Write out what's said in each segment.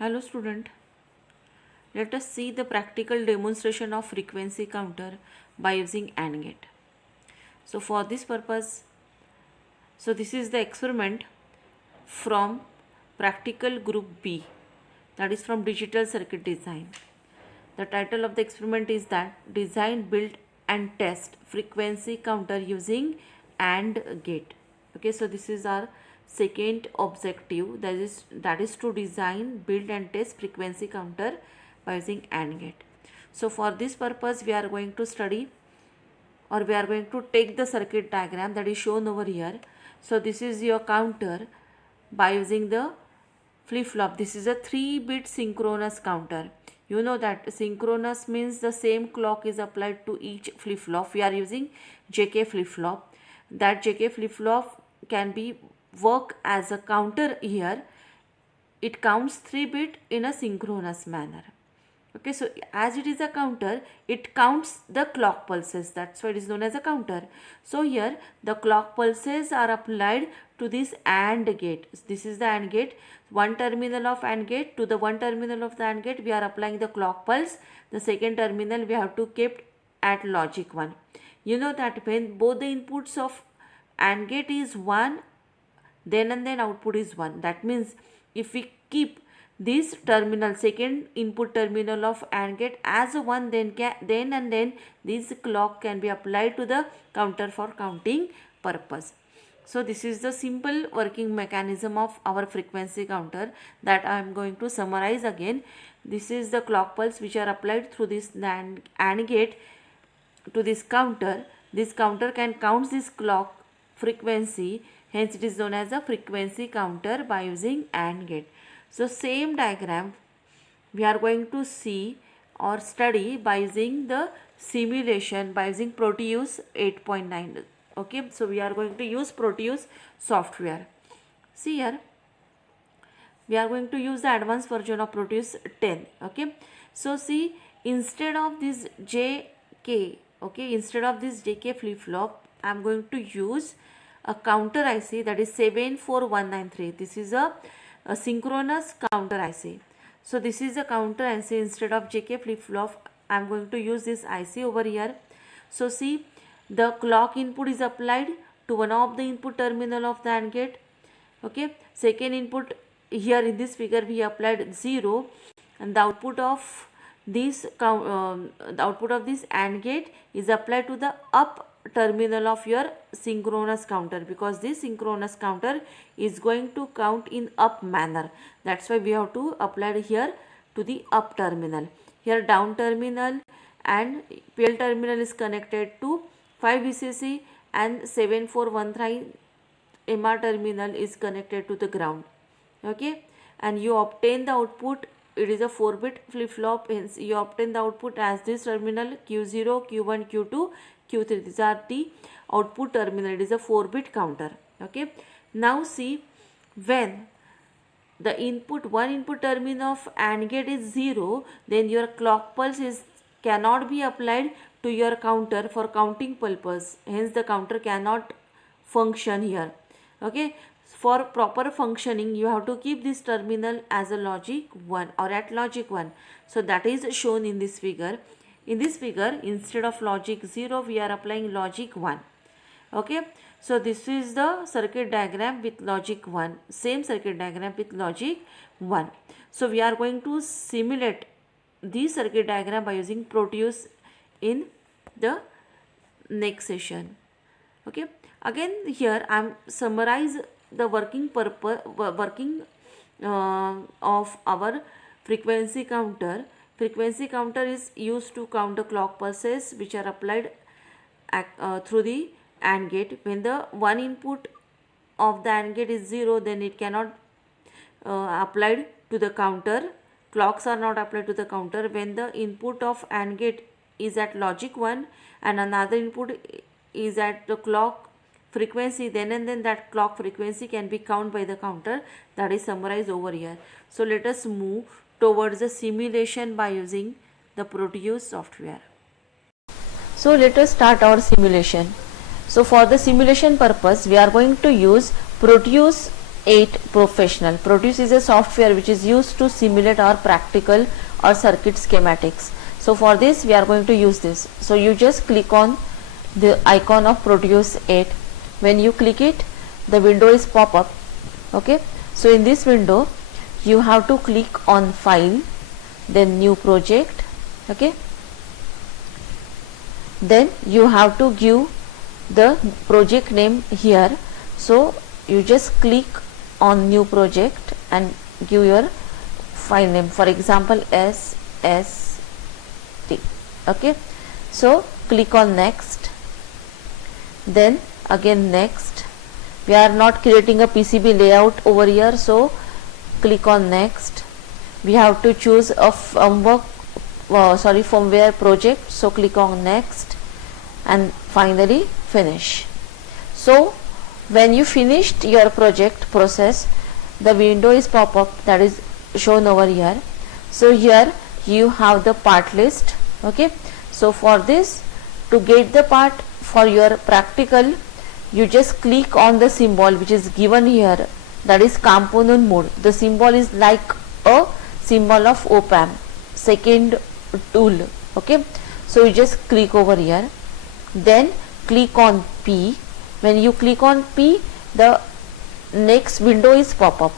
Hello student, let us see the practical demonstration of frequency counter by using AND gate. So for this purpose, this is the experiment from practical group B, that is from digital circuit design. The title of the experiment is that design, build and test frequency counter using AND gate. Okay, so this is our second objective, that is to design, build and test frequency counter by using AND gate. So for this purpose we are going to study, or we are going to take the circuit diagram that is shown over here. So this is your counter by using the flip-flop. This is a 3-bit synchronous counter. You know that synchronous means the same clock is applied to each flip-flop. We are using JK flip-flop. That JK flip-flop can be work as a counter here. It counts 3-bit in a synchronous manner. Okay, so as it is a counter, it counts the clock pulses. That's why it is known as a counter. So here the clock pulses are applied to this AND gate. This is the AND gate. One terminal of AND gate, to the one terminal of the AND gate we are applying the clock pulse. The second terminal we have to keep at logic 1. You know that when both the inputs of AND gate is 1, then and then output is 1. That means if we keep this terminal, second input terminal of AND gate as a 1, then and then this clock can be applied to the counter for counting purpose. So this is the simple working mechanism of our frequency counter that I am going to summarize again. This is the clock pulse which are applied through this AND gate to this counter. This counter can count this clock frequency, hence it is known as a frequency counter by using AND gate. So same diagram we are going to see or study by using the simulation by using Proteus 8.9. Okay, so we are going to use Proteus software. See here, we are going to use the advanced version of Proteus 10. Okay, so see, instead of this JK, okay, instead of this JK flip-flop, I am going to use a counter IC, that is 74193. This is a synchronous counter IC. So this is a counter IC. Instead of JK flip-flop, I am going to use this IC over here. So see, the clock input is applied to one of the input terminal of the AND gate. Okay, second input, here in this figure we applied 0, and the output of this AND gate is applied to the up terminal of your synchronous counter, because this synchronous counter is going to count in up manner. That's why we have to apply it here to the up terminal. Here down terminal and PL terminal is connected to 5 VCC, and 7413 MR terminal is connected to the ground. Okay, and you obtain the output. It is a 4-bit flip-flop, hence you obtain the output as this terminal Q0, Q1, Q2, Q3. These are the output terminal. It is a 4-bit counter. Okay, now see, when the one input terminal of AND gate is 0, then your clock pulse cannot be applied to your counter for counting purpose. Hence the counter cannot function here. Okay, for proper functioning you have to keep this terminal as a logic 1 or at logic 1. So that is shown in this figure. In this figure, instead of logic 0 we are applying logic 1. Okay, so this is the circuit diagram with logic 1, same circuit diagram with logic 1. So we are going to simulate this circuit diagram by using Proteus in the next session. Okay, again here I am summarize the working purpose of our frequency counter. Frequency counter is used to count the clock pulses which are applied through the AND gate. When the one input of the AND gate is 0, then it cannot applied to the counter. Clocks are not applied to the counter. When the input of AND gate is at logic 1 and another input is at the clock frequency, then and then that clock frequency can be counted by the counter. That is summarized over here. So let us move towards the simulation by using the Proteus software. So let us start our simulation. So for the simulation purpose we are going to use Proteus 8 Professional. Produce is a software which is used to simulate our practical or circuit schematics. So for this we are going to use this. So you just click on the icon of Produce 8. When you click it, the window is pop up. Okay, so in this window you have to click on File, then New Project. Okay, then you have to give the project name here. So you just click on New Project and give your file name, for example S.Y.B.Sc. Okay, so click on Next, then again Next. We are not creating a PCB layout over here, so click on Next. We have to choose a firmware project, so click on Next, and finally Finish. So when you finished your project process, the window is pop up, that is shown over here. So here you have the part list. Okay, so for this, to get the part for your practical, you just click on the symbol which is given here, that is component mode. The symbol is like a symbol of op-amp, second tool. Okay, so you just click over here, then click on P. When you click on P, the next window is pop up.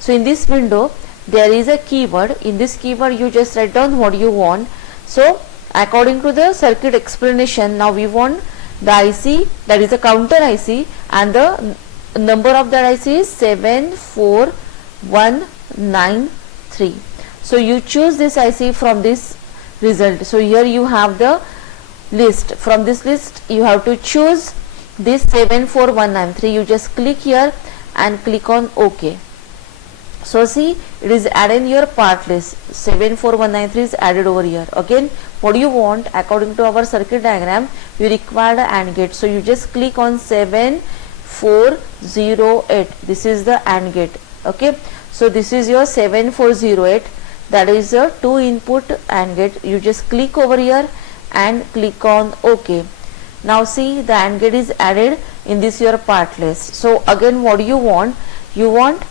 So in this window there is a keyword. In this keyword you just write down what you want. So according to the circuit explanation, now we want the IC, that is a counter IC, and the number of that IC is 74193. So you choose this IC from this result. So here you have the list. From this list you have to choose this 74193. You just click here and click on OK. So see, it is added in your part list. 74193 is added over here. Again, what you want, according to our circuit diagram, you require the AND gate. So you just click on 7408. This is the AND gate. Okay, so this is your 7408. That is a 2 input AND gate. You just click over here and click on OK. Now see, the AND gate is added in this your part list. So again, what do you want? You want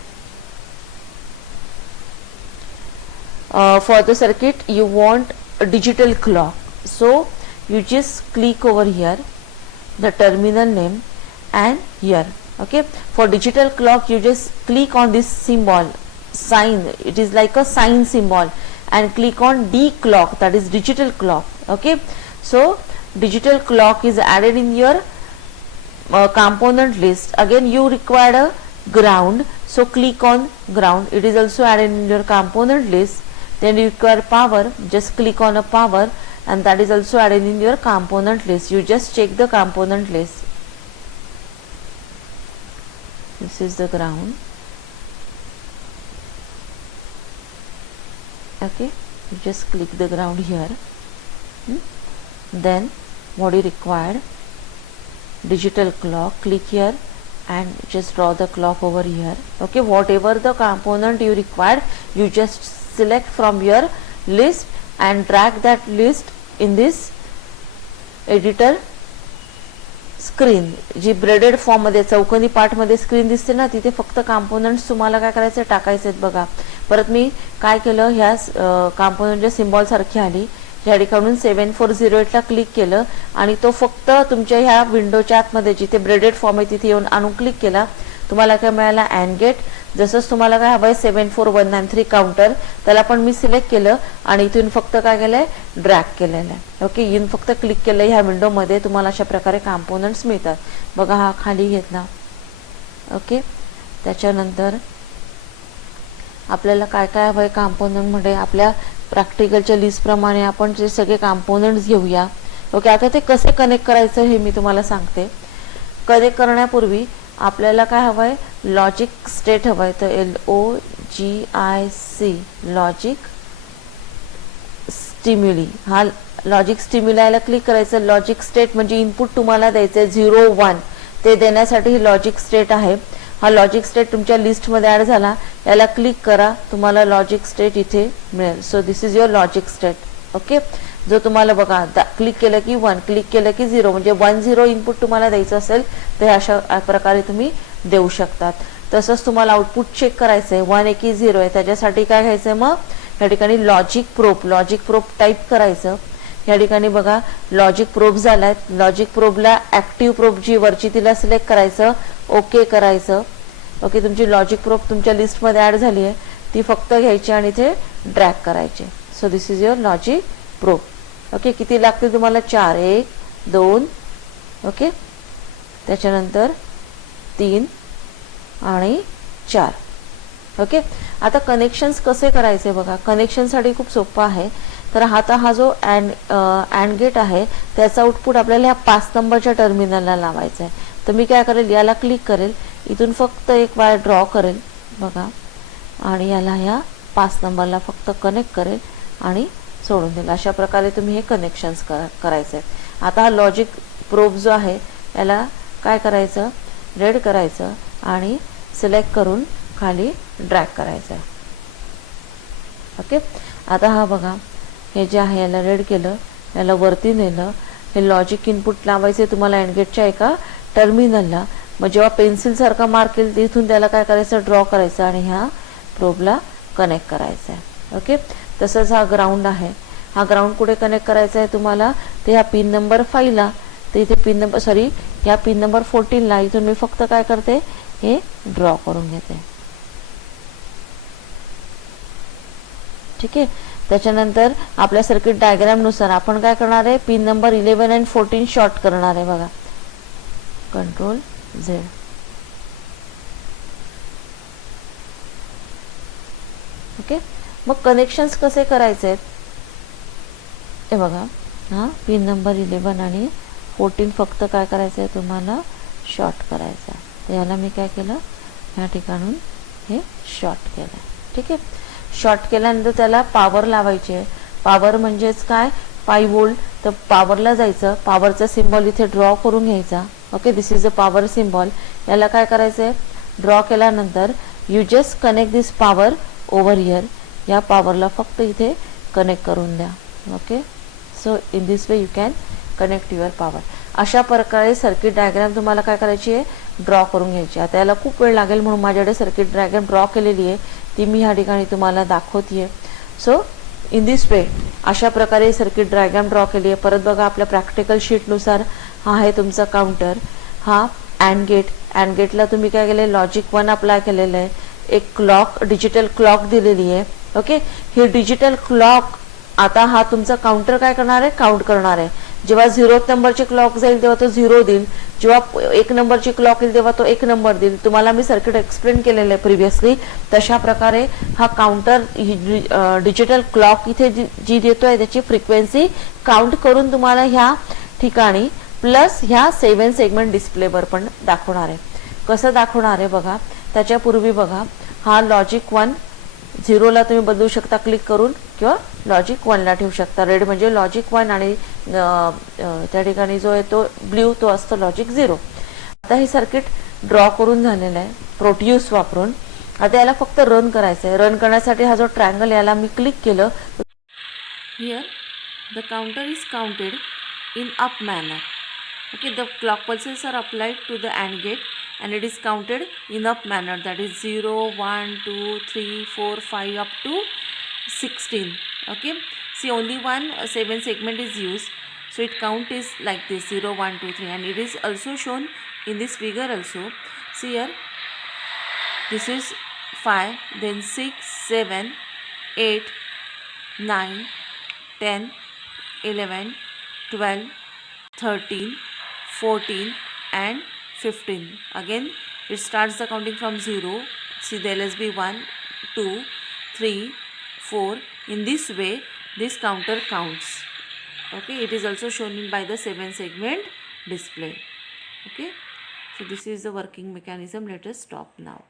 for the circuit, you want a digital clock. So you just click over here, the terminal name, and here. Okay, for digital clock you just click on this symbol, sign, it is like a sign symbol, and click on D clock, that is digital clock. Okay, so digital clock is added in your component list. Again, you require a ground, so click on ground, it is also added in your component list. Then you require power, just click on a power, and that is also added in your component list. You just check the component list. This is the ground. Okay, you just click the ground here. Then what you required, digital clock, click here and just draw the clock over here. Okay, whatever the component you require, you just select from your list and drag that list in this editor screen. जी ब्रेडेड form मध्ये चौकोनी part मध्ये screen दिसते ना, तिथे फक्त components तुम्हाला काय करायचे, टाकायचे आहेत बघा. परत मी काय केलं, ह्या कॉम्पोनंटच्या सिम्बॉल सारखी आली, या ठिकाणून 7408 ला क्लिक केलं आणि तो फक्त तुमच्या ह्या विंडोच्या आतमध्ये जिथे ब्रेडेड फॉर्म आहे तिथे येऊन आणून क्लिक केला. तुम्हाला काय मिळाला, अँड गेट. जसंच तुम्हाला काय हवंय 74193 काउंटर, त्याला पण मी सिलेक्ट केलं आणि इथून फक्त काय केलंय, ड्रॅग केलेलं आहे. ओके, येऊन फक्त क्लिक केलं, ह्या विंडोमध्ये तुम्हाला अशा प्रकारे कॉम्पोनंट्स मिळतात बघा. हा खाली घेतला. ओके, त्याच्यानंतर आपल्याला काय काय हवंय कॉम्पोनंटमध्ये, आपल्या प्रॅक्टिकलच्या लिस्टप्रमाणे आपण जे सगळे कॉम्पोनंट्स घेऊया. ओके, आता ते कसे कनेक्ट करायचं हे मी तुम्हाला सांगते. कनेक्ट करण्यापूर्वी आपल्याला काय हवंय, लॉजिक स्टेट हवंय. तर LOGIC, लॉजिक स्टिम्युली. हा लॉजिक स्टिम्युलायला क्लिक करायचं. लॉजिक स्टेट म्हणजे इनपुट तुम्हाला द्यायचं 0 1, ते देण्यासाठी ही लॉजिक स्टेट आहे. हा लॉजिक स्टेट तुमच्या लिस्टमध्ये ॲड झाला, याला क्लिक करा, तुम्हाला लॉजिक स्टेट इथे मिळेल. So this is your logic state. Okay, जो तुम्हाला बघा क्लिक केलं की 1, क्लिक केलं की 0, म्हणजे 1 0 इनपुट तुम्हाला द्यायचं असेल तर अशा प्रकारे तुम्ही देऊ शकतात. तसंच तुम्हाला आउटपुट चेक करायचं आहे. 1 1 0 आहे, त्याच्यासाठी काय घ्यायचं आहे मग या ठिकाणी लॉजिक प्रोब टाईप करायचं. या ठिकाणी बघा लॉजिक प्रोब झालाय. लॉजिक प्रोबला ॲक्टिव्ह प्रोब जी वरची तिला सिलेक्ट करायचं, ओके करायचं. ओके, तुमची लॉजिक प्रोब तुमच्या लिस्टमध्ये ॲड झाली आहे, ती फक्त घ्यायची आणि इथे ड्रॅग करायची. So this is your logic probe. Okay, किती लागतील तुम्हाला? 4, 1 2, ओके, त्याच्यानंतर 3 आणि 4. ओके, आता कनेक्शन्स कसे करायचे बघा. कनेक्शनसाठी खूप सोपं आहे. तर आता हा जो अँड गेट आहे त्याचा आउटपुट आपल्याला ह्या 5 नंबरच्या टर्मिनलला लावायचा आहे. तर मी काय करेल, याला क्लिक करेल, इथून फक्त एक वायर ड्रॉ करेल बघा, आणि याला ह्या 5 नंबरला फक्त कनेक्ट करेल आणि सोडून देईल. अशा प्रकारे तुम्ही हे कनेक्शन्स करायचे आहेत. आता हा लॉजिक प्रोब जो आहे याला काय करायचं, रेड करायचं आणि सिलेक्ट करून खाली ड्रॅग करायचं आहे. ओके, आता हा बघा हे जे आहे याला रेड केलं, याला वरती नेलं. हे लॉजिक इनपुट लावायचे तुम्हाला अँड गेटच्या एका टर्मिनलला. मग जेव्हा पेन्सिलसारखा मार्क केलं तिथून त्याला काय करायचं, ड्रॉ करायचं आणि ह्या प्रोबला कनेक्ट करायचं आहे. ओके, तसंच हा ग्राउंड आहे. हा ग्राउंड कुठे कनेक्ट करायचा आहे तुम्हाला, ते ह्या पिन नंबर 5ला. तर इथे या पिन नंबर 14ला इथून मी फक्त काय करते, हे ड्रॉ करून घेते. ठीक आहे, त्याच्यानंतर आपल्या सर्किट डायग्रामनुसार आपण काय करणार आहे, पिन नंबर 11 आणि 14 शॉर्ट करणार आहे बघा. Control Z. ओके, मग कनेक्शन्स कसे करायचे आहेत हे बघा. हां, पिन नंबर 11 आणि 14 फक्त काय करायचं आहे तुम्हाला, शॉर्ट करायचं आहे. तर याला मी काय केलं, ह्या ठिकाणून हे शॉर्ट केलं. ठीक आहे, शॉर्ट केल्यानंतर त्याला पॉवर लावायची आहे. पॉवर म्हणजेच काय, 5 व्होल्ट. तर पॉवरला जायचं, पॉवरचा सिम्बॉल इथे ड्रॉ करून घ्यायचा. Okay, this is the power symbol. याला काय करायचं आहे, ड्रॉ केल्यानंतर you just connect this power over here. या पॉवरला फक्त इथे कनेक्ट करून द्या. Okay, so in this way you can connect your power. अशा प्रकारे सर्किट डायग्राम तुम्हाला काय करायची आहे, ड्रॉ करून घ्यायची. आता याला खूप वेळ लागेल म्हणून माझ्याकडे सर्किट डायग्राम ड्रॉ केलेली आहे, ती मी ह्या ठिकाणी तुम्हाला दाखवते आहे. सो इन दिस वे अशा प्रकारे सर्किट डायग्राम ड्रॉ केली आहे. परत बघा आपल्या प्रॅक्टिकल शीटनुसार हा आहे तुमचा काउंटर. हा अँड गेट. अँड गेटला तुम्ही काय केलं, लॉजिक 1 अप्लाय केलेलं आहे. एक क्लॉक, डिजिटल क्लॉक दिलेली आहे. ओके, हे डिजिटल क्लॉक आता हा तुमचा काउंटर काय करणार आहे, काउंट करणार आहे. जेव्हा 0th नंबरची क्लॉक जाईल तेव्हा तो 0 देईल. जेव्हा 1 नंबरची क्लॉक येईल तेव्हा तो 1 नंबर देईल. तुम्हाला मी सर्किट एक्सप्लेन केलेलं आहे प्रिव्हियसली. तशा प्रकारे हा काउंटर डिजिटल क्लॉक इथे जी देतोय त्याची फ्रिक्वेन्सी काउंट करून तुम्हाला ह्या ठिकाणी प्लस ह्या 7 सेगमेंट डिस्प्लेवर पण दाखवणार आहे. कसं दाखवणार आहे बघा. त्याच्यापूर्वी बघा, हा लॉजिक 1 0ला तुम्ही बदलू शकता क्लिक करून, किंवा लॉजिक 1ला ठेवू शकता. रेड म्हणजे लॉजिक 1 आणि त्या ठिकाणी जो आहे तो ब्ल्यू तो असतो लॉजिक 0. आता हे सर्किट ड्रॉ करून झालेलं आहे प्रोट्यूस वापरून. आता याला फक्त रन करायचं आहे. रन करण्यासाठी हा जो ट्रायंगल याला मी क्लिक केलं. Here the counter is counted in up manner. Okay, the clock pulses are applied to the AND gate and it is counted in up manner, that is 0 1 2 3 4 5 up to 16. Okay, see only one 7 segment is used, so it count is like this 0 1 2 3, and it is also shown in this figure also. See here, this is 5, then 6 7 8 9 10 11 12 13 14 and 15. Again it starts the counting from 0. See, there will be 1 2 3 4. In this way this counter counts. Okay, it is also shown by the 7 segment display. Okay, so this is the working mechanism. Let us stop now.